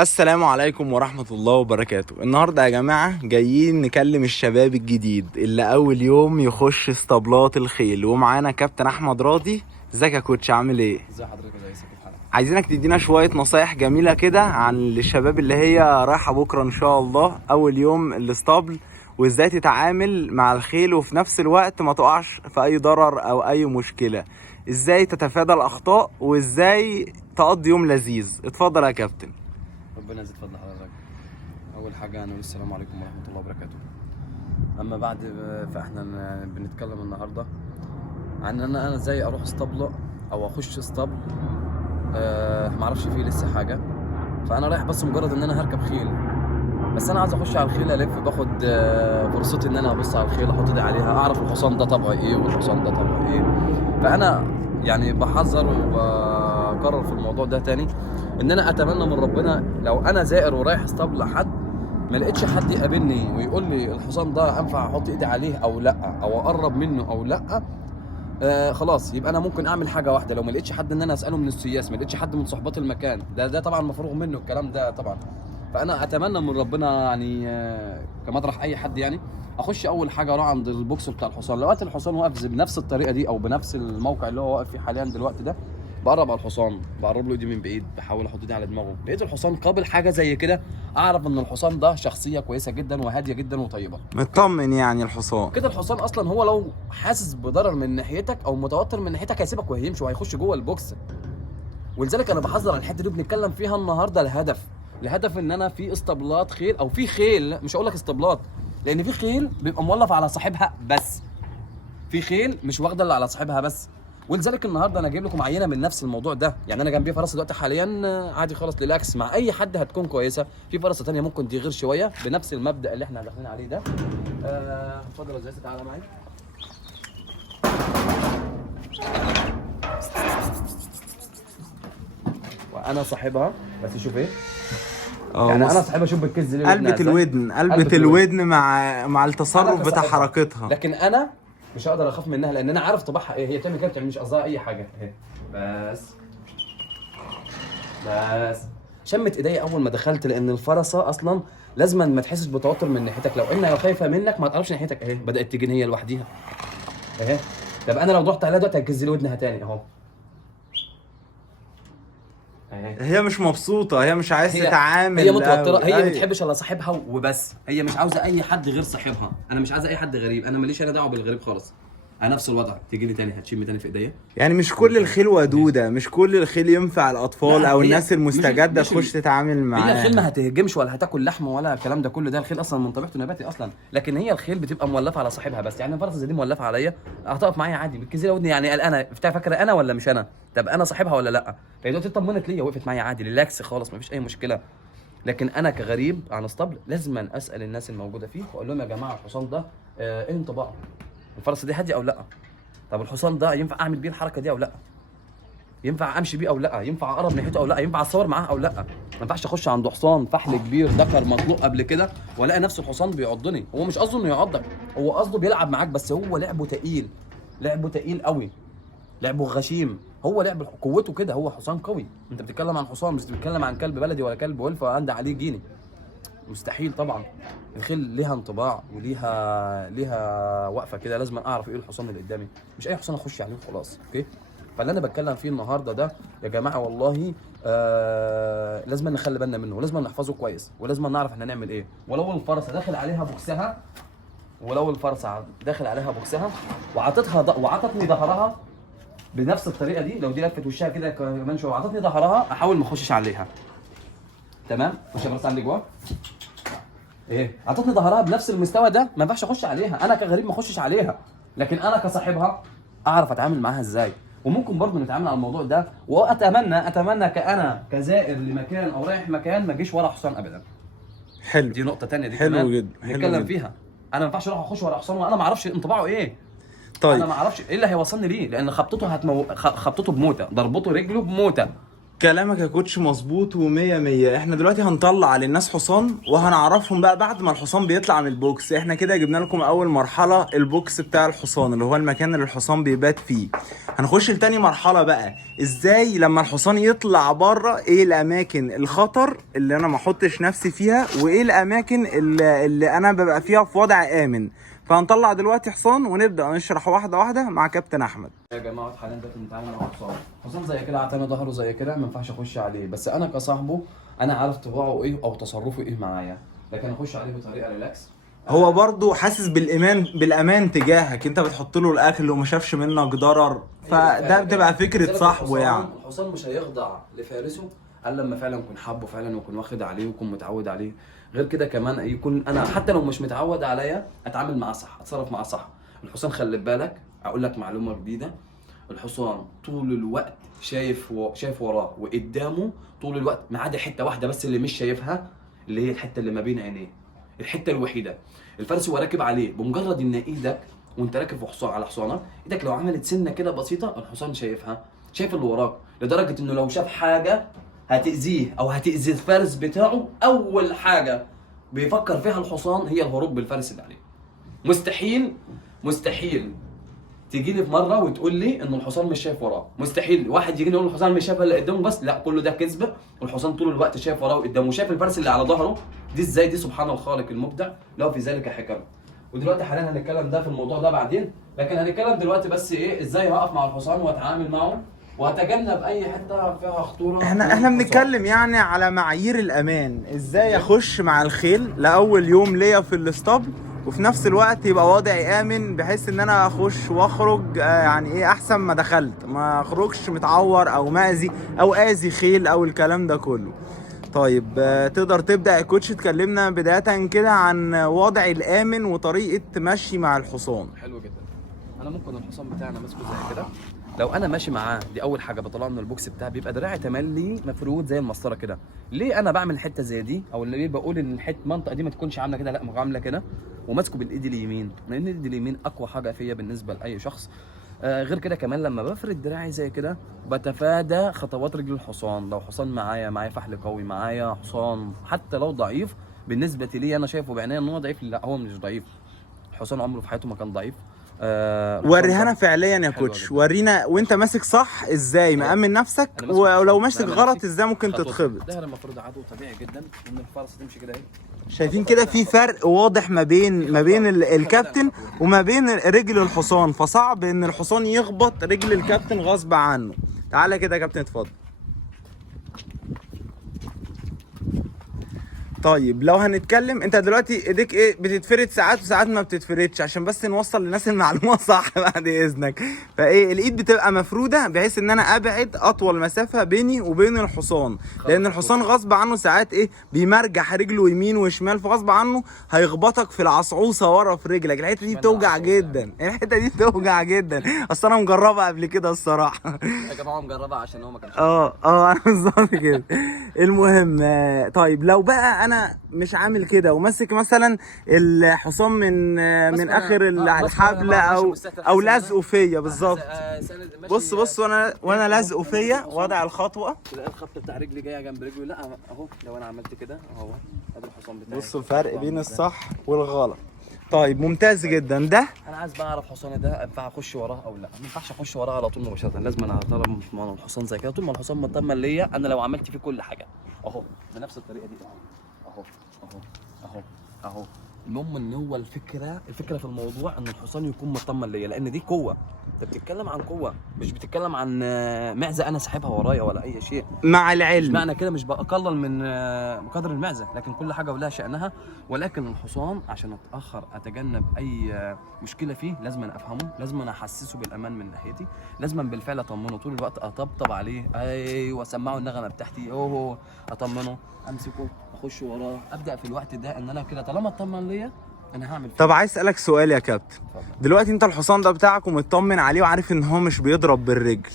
السلام عليكم ورحمة الله وبركاته. النهاردة يا جماعة جايين نكلم الشباب الجديد اللي أول يوم يخش اسطبلات الخيل، ومعانا كابتن أحمد راضي. ازيك يا كوتش، عامل ايه؟ ازي حضرتك يا يوسف؟ كيف حالك؟ عايزينك تدينا شوية نصايح جميلة كده عن الشباب اللي هي رايحة بكرة إن شاء الله أول يوم الاسطبل، وازاي تتعامل مع الخيل وفي نفس الوقت ما تقعش في أي ضرر أو أي مشكلة. ازاي تتفادى الأخطاء وازاي تقضي يوم لذيذ. اتفضل يا كابتن. ربنا يزيد فضل حضرتك. اول حاجه نقول السلام عليكم ورحمه الله وبركاته. اما بعد فاحنا بنتكلم النهارده عن ان انا ازاي اروح اسطبل او اخش اسطبل. ما اعرفش فيه لسه حاجه، فانا رايح بس مجرد ان انا هركب خيل. بس انا عايز اخش على الخيل، الف باخد فرصتي ان انا ابص على الخيل، احط ايدي عليها، اعرف الحصان ده طبعه ايه والحصان ده طبعه ايه. فانا يعني بحذر وبكرر في الموضوع ده تاني ان انا اتمنى من ربنا لو انا زائر ورايح اسطبل لحد ما لقيتش حد يقابلني ويقول لي الحصان ده انفع احط ايدي عليه او لا، او اقرب منه او لا. خلاص يبقى انا ممكن اعمل حاجه واحده. لو ما لقيتش حد ان انا اساله من السياس، ما لقيتش حد من صحبات المكان ده طبعا مفروغ منه الكلام ده طبعا. فانا اتمنى من ربنا يعني كمطرح اي حد يعني اخش اول حاجه اروح عند البوكس بتاع الحصان. لو لقيت الحصان واقف بنفس الطريقه دي او بنفس الموقع اللي هو واقف فيه حاليا دلوقتي ده، بقرب على الحصان، بقرب له ايدي من بعيد، بحاول احط ايدي على دماغه. لقيت الحصان قابل حاجه زي كده، اعرف ان الحصان ده شخصيه كويسه جدا وهاديه جدا وطيبه. مطمن يعني الحصان كده الحصان اصلا هو لو حاسس بضرر من ناحيتك او متوتر من ناحيتك هيسيبك وهيمشي وهيخش جوه البوكس. ولذلك انا بحذر عن الحته دي بنتكلم فيها النهارده. الهدف ان انا في اسطبلات خيل او في خيل، مش هقول لك اسطبلات لان في خيل بيبقى مولف على صاحبها بس، في خيل مش واخده اللي على صاحبها بس. ولذلك النهارده انا جايب لكم عينه من نفس الموضوع ده. يعني انا جنبي فرس دلوقتي حاليا عادي خالص، ريلاكس، مع اي حد هتكون كويسه. في فرصه ثانيه ممكن تغير شويه بنفس المبدا اللي احنا داخلين عليه ده. اتفضل يا زياد تعالى معايا. وانا صاحبها بس شوف ايه، يعني انا صاحبها شوف بتكز ليه قلبة الودن، قلبة الودن مع التصرف بتاع حركتها. لكن انا مش هقدر اخاف منها لان انا عارف طباعها ايه. هي بتعمل كده، بتعمل مش قصدها اي حاجه اهي. بس شمت ايديا اول ما دخلت، لان الفرسه اصلا لازم ما تحسش بتوتر من ناحيتك. لو انها خايفه منك ما تقربش ناحيتك اهي، بدات تجين هي لوحديها اهي. طب انا لو رحت عليها دلوقتي هتكز لي ودنها تاني اهو. هي مش مبسوطة، هي مش عايزة تتعامل، هي متوترة، هي ما بتحبش الا صاحبها وبس. هي مش عاوزة أي حد غير صاحبها. أنا مش عايزة أي حد غريب، أنا ماليش أنا دعوة بالغريب خالص. أنا نفس الوضع، تيجي لي تاني هتشم تاني في إيديا. يعني مش كل الخيل ودودة، مش كل الخيل ينفع الأطفال أو الناس المستجدة تخش تتعامل معاها. هي الخيل ما هتهجمش ولا هتاكل لحمة ولا الكلام ده كله. ده الخيل أصلا من طبيعته نباتي أصلا، لكن هي الخيل بتبقى مولفة على صاحبها بس. يعني الفرسة زي دي مولفة عليا هتقف معايا عادي بتكزي ودني، يعني قلقانة فاكرة أنا ولا مش أنا؟ طب أنا صاحبها ولا لأ؟ فهي دلوقتي اطمنت ليا، وقفت معايا عادي ريلاكس خالص، مفيش أي مشكلة. لكن انا كغريب عن اسطبل لازم اسال الناس الموجوده فيه واقول لهم يا جماعه الحصان ده ايه انطباعه؟ الفرس دي هاديه او لا؟ طب الحصان ده ينفع اعمل بيه الحركه دي او لا؟ ينفع امشي بيه او لا؟ ينفع اقرب ناحيته او لا؟ ينفع اتصور معاه او لا؟ ما ينفعش اخش عند حصان فحل كبير ذكر مطلوق قبل كده والاقي نفس الحصان بيعضني. هو مش قصده انه يعضك، هو قصده بيلعب معاك، بس هو لعبه تقيل، لعبه تقيل قوي، لعبه غشيم. هو لعب قوته كده، هو حصان قوي. انت بتتكلم عن حصان، مش بتتكلم عن كلب بلدي ولا كلب ولف عندي عليه جيني. مستحيل طبعا. الخيل ليها انطباع وليها وقفه كده، لازم اعرف ايه الحصان اللي قدامي، مش اي حصان اخش عليه وخلاص. اوكي، فاللي انا بتكلم فيه النهارده ده يا جماعه والله لازم نخلي بالنا منه، ولازم نحفظه كويس، ولازم نعرف احنا نعمل ايه. ولو الفرسه داخل عليها بوكسها وعطتني ظهرها بنفس الطريقه دي، لو دي لفت وشها كده كمان شويه وعطتني ظهرها، احاول ما اخشش عليها. تمام، خش بس عندي جوه ايه، عطتني ظهرها بنفس المستوى ده، ما ينفعش اخش عليها. انا كغريب ما اخشش عليها، لكن انا كصاحبها اعرف اتعامل معاها ازاي. وممكن برضه نتعامل على الموضوع ده. واتمنى كأنا كزائر لمكان او رايح مكان ما اجيش ورا حصان ابدا. حلو، دي نقطه ثانيه، دي حلو كمان جدا، نتكلم فيها. انا ما ينفعش اروح اخش ورا حصان وانا ما اعرفش انطباعه ايه. طيب انا ما اعرفش ايه اللي هيوصلني ليه، لان خبطته بموته، ضربته رجله بموته. كلامك يا كوتش مظبوط ومية مية. احنا دلوقتي هنطلع للناس حصان وهنعرفهم بقى بعد ما الحصان بيطلع من البوكس. احنا كده جبنا لكم اول مرحلة البوكس بتاع الحصان اللي هو المكان اللي الحصان بيبات فيه. هنخش لتاني مرحلة بقى، ازاي لما الحصان يطلع بره ايه الاماكن الخطر اللي انا ما احطش نفسي فيها، وايه الاماكن اللي انا ببقى فيها في وضع امن. فهنطلع دلوقتي حصان ونبدأ نشرح واحدة واحدة مع كابتن احمد. يا جماعه حاليا ده بنتعامل مع حصان زي كده، عتاني ظهره زي كده، ما ينفعش اخش عليه، بس انا كصاحبه انا عارف طباعه ايه او تصرفه ايه معايا، لكن اخش عليه بطريقه ريلاكس. هو برضو حاسس بالامان تجاهك، انت بتحط له الاكل وما شافش منك ضرر، فده بتبقى فكره صاحبه يعني. الحصان مش هيخضع لفارسه الا لما فعلا يكون حابه فعلا ويكون واخد عليه ويكون متعود عليه. غير كده كمان يكون انا حتى لو مش متعود عليا اتعامل معاه صح، اتصرف معاه صح. الحصان خلي بالك اقول لك معلومه جديده، الحصان طول الوقت شايف وراه وقدامه طول الوقت، ما عدا حته واحده بس اللي مش شايفها، اللي هي الحته اللي ما بين عينيه، الحته الوحيده. الفرس هو راكب عليه، بمجرد ان ايدك وانت راكب في حصان على حصانك، ايدك لو عملت سنه كده بسيطه الحصان شايفها، شايف اللي وراك، لدرجه انه لو شاف حاجه هتاذيه او هتاذي الفارس بتاعه، اول حاجه بيفكر فيها الحصان هي الهروب بالفارس اللي عليه. مستحيل تيجي لي في مره وتقول لي ان الحصان مش شايف وراه، مستحيل واحد يجي يقول الحصان مش شايف اللي قدامه بس، لا كله ده كذب. الحصان طول الوقت شايف وراه وقدامه وشايف الفرس اللي على ظهره. دي ازاي؟ دي سبحان الخالق المبدع له في ذلك حكم. ودلوقتي حاليا هنتكلم ده في الموضوع ده بعدين، لكن هنتكلم دلوقتي بس ايه ازاي هقف مع الحصان واتعامل معه واتجنب اي حته فيها خطوره. احنا بنتكلم يعني على معايير الامان، ازاي اخش مع الخيل لاول يوم ليا في الاسطبل وفي نفس الوقت يبقى وضعي امن، بحيث ان انا اخش واخرج يعني ايه احسن ما دخلت، ما اخرجش متعور او مأذي او اذي خيل او الكلام ده كله. طيب تقدر تبدأ يا كوتش تكلمنا بداية كده عن وضعي الامن وطريقة مشي مع الحصان؟ حلو جدا. انا ممكن الحصان بتاعنا ماسكه زي كده، لو انا ماشي معاه دي اول حاجه بطلعه من البوكس بتاعي بيبقى دراعي تملي مفرود زي المسطره كده. ليه انا بعمل حته زي دي، او اللي ليه بقول ان المنطقه دي ما تكونش عامله كده، لا عامله كده وماسكه بالايد اليمين، لان الايد اليمين اقوى حاجه فيا بالنسبه لاي شخص. غير كده كمان لما بفرد دراعي زي كده بتفادى خطوات رجل الحصان. لو حصان معايا فحل قوي، معايا حصان حتى لو ضعيف بالنسبه لي انا شايفه بعينيا ان هو ضعيف، لا هو مش ضعيف. الحصان عمره في حياته ما كان ضعيف. وريهانا فعليا يا كوتش، ورينا وانت ماسك صح ازاي مأمن نفسك، ولو ماسك غلط ازاي ممكن تتخبط. ده المفروض عدو طبيعي جدا ان الفرس تمشي كده اهي. شايفين كده في فرق واضح ما بين الكابتن وما بين رجل الحصان، فصعب ان الحصان يخبط رجل الكابتن غصب عنه. تعالى كده يا كابتن اتفضل. طيب لو هنتكلم، انت دلوقتي ايديك ايه بتتفرد ساعات وساعات ما بتتفردش، عشان بس نوصل للناس المعلومه صح بعد اذنك. فايه الايد بتبقى مفروده بحيث ان انا ابعد اطول مسافه بيني وبين الحصان، لان الحصان غصب عنه ساعات ايه بيمرجح رجله يمين وشمال، فغصب عنه هيخبطك في العصعوصه ورا في رجلك. الحته دي بتوجع جدا، الحته دي بتوجع جدا، اصل انا مجربها قبل كده الصراحه. يا جماعه مجربها عشان هو ما كانش انا بالظبط كده. المهم طيب لو بقى انا مش عامل كده وماسك مثلا الحصان من اخر الحبل او لازقه فيا بالظبط. بص وانا لازقه فيا وضع الخطوه، تلاقي الخط بتاع رجلي جايه جنب رجلي، لا اهو لو انا عملت كده اهو ادي الحصان بتاعي. بصوا الفرق بين الصح والغلط. طيب ممتاز جدا. ده انا عايز بقى اعرف حصاني ده ينفع اخش وراه او لا. ما ينفعش اخش وراه على طول مباشره، لازم انا اعترف مع الحصان زي كده. طول ما الحصان مطمن ليا انا لو عملت فيه كل حاجه اهو بنفس الطريقه دي اهو اهو اهو. المهم ان هو الفكره في الموضوع ان الحصان يكون مطمن ليا، لان دي قوه. انت بتتكلم عن قوه، مش بتتكلم عن معزه انا ساحبها ورايا ولا اي شيء. مع العلم معنى كده مش بقلل من قدر المعزه، لكن كل حاجه ولها شانها. ولكن الحصان عشان اتاخر اتجنب اي مشكله فيه لازم أنا افهمه، لازم أنا احسسه بالامان من ناحيتي، لازم بالفعل اطمنه طول الوقت، اطبطب عليه ايوه، اسمعه النغمه بتاعتي اوه، اطمنه، امسكه، اخش وراه، ابدا في الوقت ده ان انا كده طالما اطمن ليا انا هعمل فيه. طب عايز اسالك سؤال يا كابتن. دلوقتي انت الحصان ده بتاعك ومطمن عليه وعارف ان هو مش بيضرب بالرجل،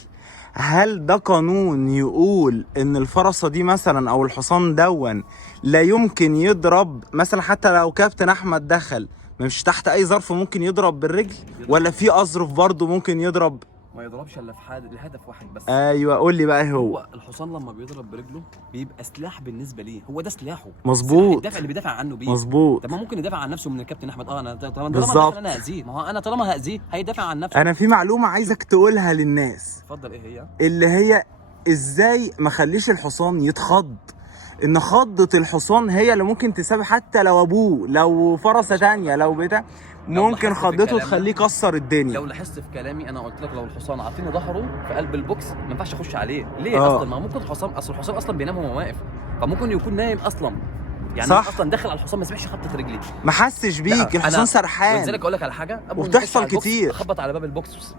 هل ده قانون يقول ان الفرسه دي مثلا او الحصان دون لا يمكن يضرب مثلا حتى لو كابتن احمد دخل مش تحت اي ظرف ممكن يضرب بالرجل، ولا في اظرف برضه ممكن يضرب؟ ما يضربش الا في لهدف واحد بس. ايوه قول لي بقى هو. هو الحصان لما بيضرب برجله بيبقى سلاح بالنسبه ليه، هو ده سلاحه. مظبوط. سلاح الدفع اللي بيدافع عنه بيه. مظبوط. طب ما ممكن يدافع عن نفسه من الكابتن احمد. انا طالما بالظبط. انا هاذيه، ما هو انا طالما هاذيه هيدافع عن نفسه. انا في معلومه عايزك تقولها للناس. اتفضل. ايه هي؟ اللي هي ازاي ما خليش الحصان يتخض، ان خضة الحصان هي اللي ممكن تسابق، حتى لو ابوه، لو فرسه تانية، لو بتاع، ممكن خضته تخليه يكسر الدنيا. لو لاحظت في كلامي انا قلت لك لو الحصان عاطيني ظهره في قلب البوكس ما ينفعش اخش عليه. ليه؟ اصلا ما ممكن الحصان اصلا بينام وهو واقف، فممكن يكون نايم اصلا، يعني صح. اصلا داخل على الحصان ما سمعش خبطه رجلي، ما حسش بيك، الحصان سرحان. ولذلك اقول لك على حاجه، وبتحصل كتير. اخبط على باب البوكس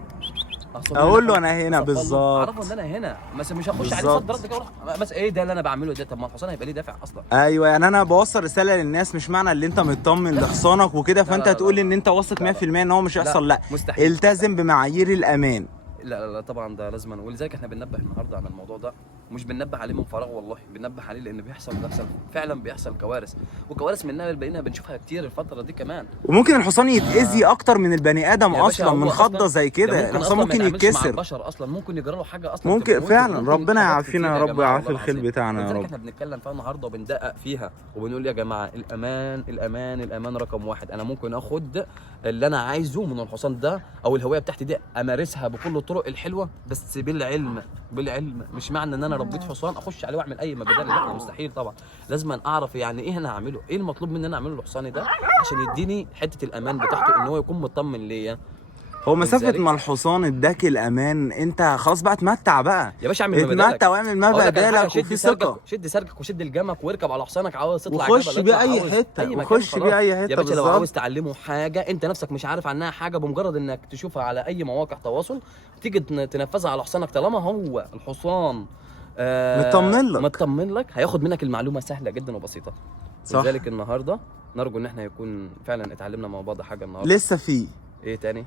اقول له انا هنا بالظبط، اعرفه ان انا هنا، مش هخش عليه صد رد كده بس. ايه ده اللي انا بعمله ده؟ طب ما الحصان هيبقى ليه دافع اصلا. ايوه يعني انا بوصل رساله للناس، مش معنى ان انت مطمن لحصانك وكده فانت تقول ان انت واثق 100% ان هو مش هيحصل. لا مستحيل. التزم بمعايير الامان. لا طبعا ده لازما، ولذلك احنا بننبه النهارده على الموضوع ده، ومش بننبه عليه من فراغ والله، بننبه عليه لان بيحصل فعلا بيحصل كوارث، وكوارث منها اللي بقينا بنشوفها كتير الفتره دي كمان. وممكن الحصان يتاذي اكتر من البني ادم اصلا من خضه زي كده. الحصان ممكن يتكسر، البشر اصلا ممكن يجرى له حاجه اصلا، ممكن فعلا. ربنا يعافينا يا رب ويعافي الخيل بتاعنا يا رب. احنا بنتكلم فيها النهارده وبندقق فيها وبنقول يا جماعه الامان الامان الامان رقم واحد. انا ممكن اخد اللي انا عايزه من الحصان ده او الهويه بتاعتي دي امارسها بكل الطرق الحلوه، بس بالعلم. مش معنى ان انا ربيت حصان اخش عليه واعمل اي مبادئ، لا مستحيل طبعا. لازم اعرف يعني ايه انا هعمله، ايه المطلوب مني ان انا اعمله لحصاني ده عشان يديني حته الامان بتاعته، ان هو يكون مطمن ليا. هو مسافه ما الحصان اداك الامان انت خلاص بقى اتمتع بقى يا باشا، اعمل مبادئك، اتمتع واعمل مبادئك وفي ثقه. شد سرجك وشد الجمك واركب على حصانك، عاوز تطلع وخش بيه اي حته، وخش بيه اي حته يا باشا. لو بالظبط. عاوز تعلمه حاجه انت نفسك مش عارف عنها حاجه، بمجرد انك تشوفها على اي مواقع تواصل تيجي تنفذها على حصانك، طالما هو الحصان مطمن لك هياخد منك المعلومه سهله جدا وبسيطه. لذلك النهارده نرجو ان احنا يكون فعلا اتعلمنا مع بعض حاجه النهارده. لسه في ايه تاني؟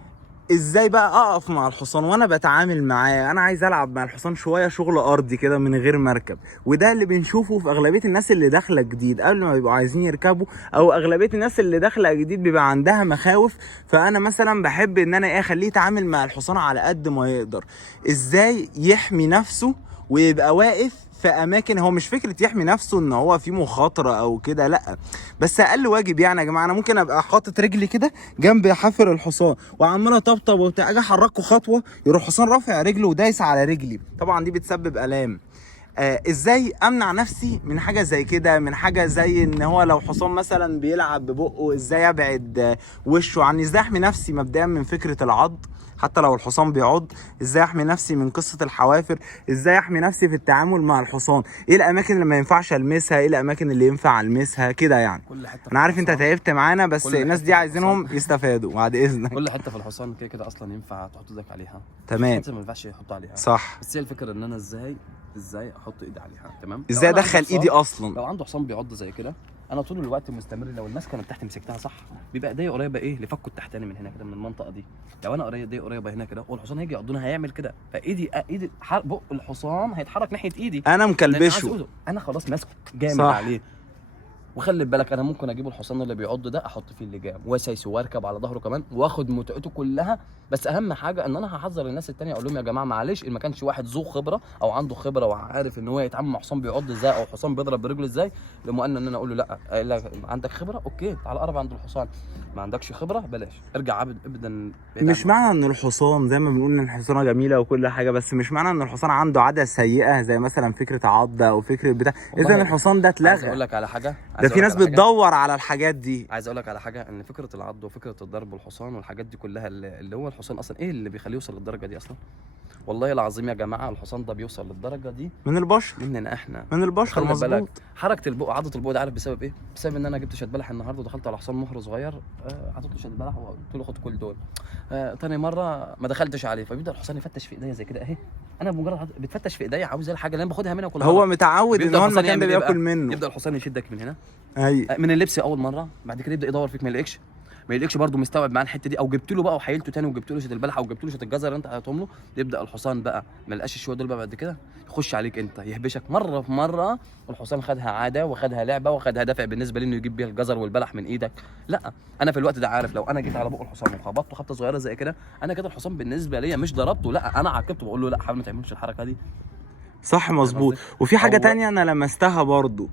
ازاي بقى اقف مع الحصان وانا بتعامل معاه. انا عايز العب مع الحصان شويه شغل ارضي كده من غير مركب، وده اللي بنشوفه في اغلبيه الناس اللي داخله جديد قبل ما بيبقوا عايزين يركبوا، او اغلبيه الناس اللي داخله جديد بيبقى عندها مخاوف. فانا مثلا بحب ان انا اخليه يتعامل مع الحصان على قد ما يقدر، ازاي يحمي نفسه ويبقى واقف في اماكن. هو مش فكره يحمي نفسه ان هو في مخاطره او كده، لا، بس اقل واجب يعني. يا جماعه انا ممكن ابقى حاطط رجلي كده جنب حافر الحصان وعمال اطبطب وبتاع، اجي احركه خطوه يروح الحصان رافع رجله ودايس على رجلي، طبعا دي بتسبب الام. ازاي امنع نفسي من حاجه زي كده، من حاجه زي ان هو لو حصان مثلا بيلعب ببقه ازاي ابعد وشه عني، ازاي احمي نفسي مبدئيا من فكره العض حتى لو الحصان بيعض، ازاي احمي نفسي من قصه الحوافر، ازاي احمي نفسي في التعامل مع الحصان، ايه الاماكن اللي ما ينفعش المسها، ايه الاماكن اللي ينفع المسها كده يعني. انا عارف انت تعبت معانا بس الناس دي عايزينهم يستفادوا بعد اذنك. كل حته في الحصان كده اصلا ينفع تحط ايدك عليها، تمام، ما ينفعش يحط عليها، صح. بس هي الفكره ان انا ازاي احط ايدي عليها، تمام، ازاي ادخل ايدي اصلا. لو عنده حصان بيعض زي كده انا طول الوقت مستمر، لو المسكه من تحت مسكتها صح بيبقى ايديا قريبه ايه لفكه التحتاني من هنا كده من المنطقه دي. لو انا قريبه هنا كده والحصان هيجي يعضني هيعمل كده، فايدي بق الحصان هيتحرك ناحيه ايدي، انا مكلبشه، انا خلاص ماسكه جامد صح عليه. وخلي بالك انا ممكن اجيب الحصان اللي بيعض ده احط فيه اللجام واسايسه واركب على ظهره كمان واخد متعته كلها، بس اهم حاجه ان انا هحذر الناس التانيه اقول لهم يا جماعه معلش، ان ما كانش واحد ذو خبره او عنده خبره وعارف ان هو يتعامل مع حصان بيعض ازاي او حصان بيضرب برجله ازاي، لمؤن ان انا اقول له لا عندك خبره اوكي تعال قرب عند الحصان، ما عندكش خبره بلاش ارجع ابدا. مش معنى ان الحصان زي ما بنقول ان الحصانه جميله وكل حاجه، بس مش معنى ان الحصان عنده عاده سيئه زي مثلا فكره عض او فكره بتاع اذا الحصان ده اتلغى. عايز اقول لك على حاجه، ده في ناس بتدور على الحاجات دي. عايز اقول لك على حاجه، ان فكره العض وفكره الضرب والحصان والحاجات دي كلها اللي هو الحصان اصلا ايه اللي بيخليه يوصل للدرجه دي اصلا؟ والله العظيم يا جماعه الحصان ده بيوصل للدرجه دي من البشر، مننا احنا، من البشر، مظبوط. حركه البق عضه البق ده عارف بسبب ايه؟ بسبب ان انا جبت شد بلح النهارده ودخلت على حصان مهر صغير حطيت له شد بلح وقلت له خد كل دول. تاني مره ما دخلتش عليه فبيبدا الحصان يفتش في ايديا زي كده اهي، انا بمجرد بتفتش في ايديا عاوز الحاجه اللي انا باخدها منها كلها، هو متعود ان هو المكان ده بياكل منه. يبدا الحصان يشدك من هنا ايوه من اللبس اول مره، بعد كده يبدا يدور فيك ما يلاقيكش، ما يلاقيش برده مستوعب معاه الحته دي، او جبت له بقى وحيلته تاني وجبت له شويه البلح او جبت له شويه الجزر اللي انت حاططهم له، يبدا الحصان بقى ما لقاش الشويه دول بقى بعد كده يخش عليك انت يهبشك مره في مره. الحصان خدها عاده وخدها لعبه وخدها دافع بالنسبه لي انه يجيب بيها الجزر والبلح من ايدك. لا انا في الوقت ده عارف لو انا جيت على بق الحصان وخبطته خبطه صغيره زي كده، انا كده الحصان بالنسبه لي مش ضربته، لا انا عاقبته بقول له لا حاول ما تعملش الحركه دي. صح مظبوط. وفي حاجه تانية انا لمستها برضو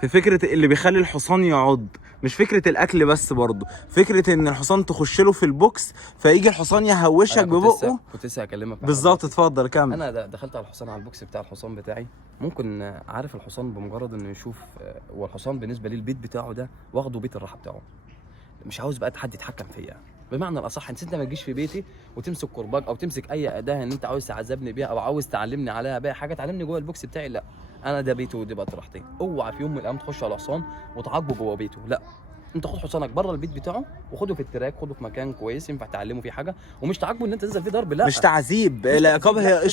في فكره اللي بيخلي الحصان يعض، مش فكره الاكل بس، برضو فكره ان الحصان تخش له في البوكس فيجي الحصان يهوشك ببقه. كنت لسه هكلمك بالظبط، اتفضل كمل. انا دخلت على الحصان على البوكس بتاع الحصان بتاعي، ممكن عارف الحصان بمجرد انه يشوف، والحصان بالنسبه لي البيت بتاعه ده واخده بيت الراحه بتاعه، مش عاوز بقى حد يتحكم فيا. بمعنى الاصح انت ما تجيش في بيتي وتمسك كرباج او تمسك اي اداه ان انت عاوز تعذبني بيها او عاوز تعلمني عليها بيها حاجه، تعلمني جوه البوكس بتاعي. لا انا ده بيتي ودي بقى راحتي. اوعى في يوم من الايام تخش على حصان وتعاقبه جوه بيته، لا انت خد حصانك بره البيت بتاعه وخده في التراك، خده في مكان كويس ينفع تعلمه فيه حاجه، ومش تعاقبه ان انت تنزل فيه ضرب، لا مش تعذيب، العقاب هي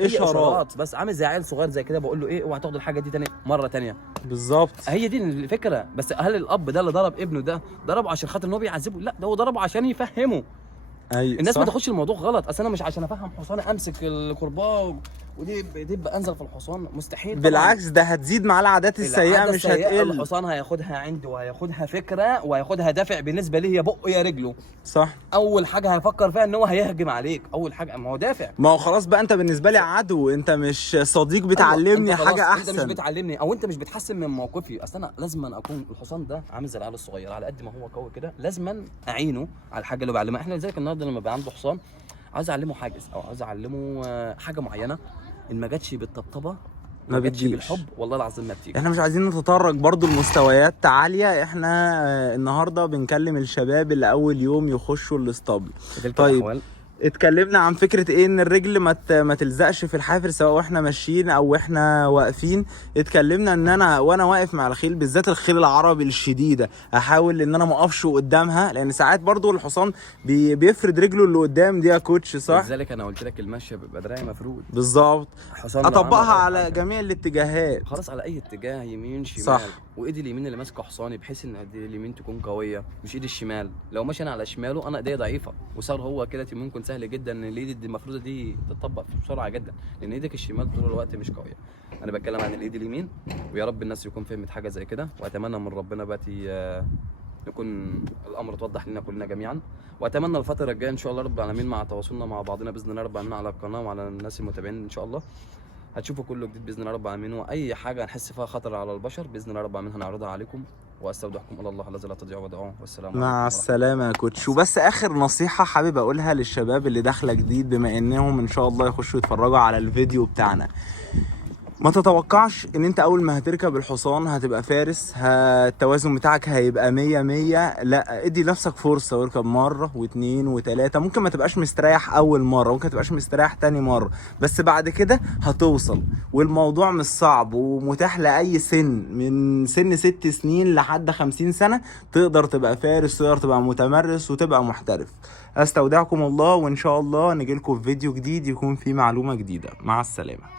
اشارات بس عامل زي عيل صغير زي كده بقول له ايه اوعى تاخد الحاجه دي تاني مره تانيه. بالظبط هي دي الفكره. بس هل الاب ده اللي ضرب ابنه ده ضربه عشان خاطر ان هو بيعذبه؟ لا ده هو ضربه عشان يفهمه. ايوه الناس صح. ما تاخدش الموضوع غلط، اصل انا مش عشان افهم حصان امسك الكرباج ودي دب انزل في الحصان، مستحيل. بالعكس ده هتزيد مع العادات السيئه مش هتقل. الحصان هياخدها عنده وهياخدها فكره وهياخدها دافع بالنسبه ليه، يا بقه يا رجله. صح. اول حاجه هيفكر فيها ان هو هيهجم عليك، اول حاجه ما هو دافع. ما هو خلاص بقى انت بالنسبه لي عدو، انت مش صديق بتعلمني حاجه احسن. انت مش بتعلمني او انت مش بتحسن من موقفي. اصل انا لازم اكون الحصان ده عامل زي العيال الصغير، على قد ما هو قوي كده لازم اعينه على الحاجه اللي بعلمها. احنا لذلك النهارده لما بقى عنده حصان عاوز اعلمه حاجز او عاوز اعلمه حاجه معينه، ان ما جاتش بالطبطبه ما جاتش بالحب والله العظيم ما بتيجي. احنا مش عايزين نتطرق برضو لمستويات عاليه، احنا النهارده بنكلم الشباب اللي اول يوم يخشوا الاسطبل. طيب اتكلمنا عن فكره ايه ان الرجل ما تلزقش في الحافر سواء واحنا ماشيين او واحنا واقفين. اتكلمنا ان انا وانا واقف مع الخيل، بالذات الخيل العربي الشديده، احاول ان انا ما اقفش قدامها، لان ساعات برضو الحصان بيفرد رجله اللي قدام دي يا كوتش، صح؟ لذلك انا قلت لك المشي بيبقى دراعي مفرود. بالظبط. اطبقها على جميع الاتجاهات، خلاص على اي اتجاه، يمين شمال. صح. وايدي اليمين اللي ماسكه حصاني بحيث ان ايدي اليمين تكون قويه، مش ايدي الشمال. لو ماشي انا على شماله انا ايدي ضعيفه، وصار هو كده ممكن سهل جدا ان الايد المفروضه دي تطبق بسرعه جدا، لان ايدك الشمال طول الوقت مش قويه. انا بتكلم عن الايد اليمين، ويا رب الناس يكون فهمت حاجه زي كده، واتمنى من ربنا باتي يكون الامر توضح لنا كلنا جميعا. واتمنى الفتره الجايه ان شاء الله رب العالمين مع تواصلنا مع بعضنا باذن الله رب العالمين على القناه وعلى الناس المتابعين ان شاء الله هتشوفوا كله جديد باذن الله رب العالمين، واي حاجه نحس فيها خطر على البشر باذن الله رب العالمين هنعرضها عليكم. واستودعكم الى الله الذي لا تضيع ودائعه، والسلام عليكم. مع السلامه يا كوتش. وبس اخر نصيحه حابب اقولها للشباب اللي داخله جديد، بما انهم ان شاء الله يخشوا يتفرجوا على الفيديو بتاعنا، ما تتوقعش ان انت اول ما هتركب الحصان هتبقى فارس، التوازن بتاعك هيبقى 100. لا، ادي نفسك فرصه واركب مره واثنين وثلاثه، ممكن ما تبقاش مستريح اول مره، ممكن ما تبقاش مستريح تاني مره، بس بعد كده هتوصل. والموضوع مش صعب ومتاح لاي سن، من سن 6 سنين لحد 50 سنه تقدر تبقى فارس، تقدر تبقى متمرس وتبقى محترف. استودعكم الله، وان شاء الله نجيلكم في فيديو جديد يكون فيه معلومه جديده. مع السلامه.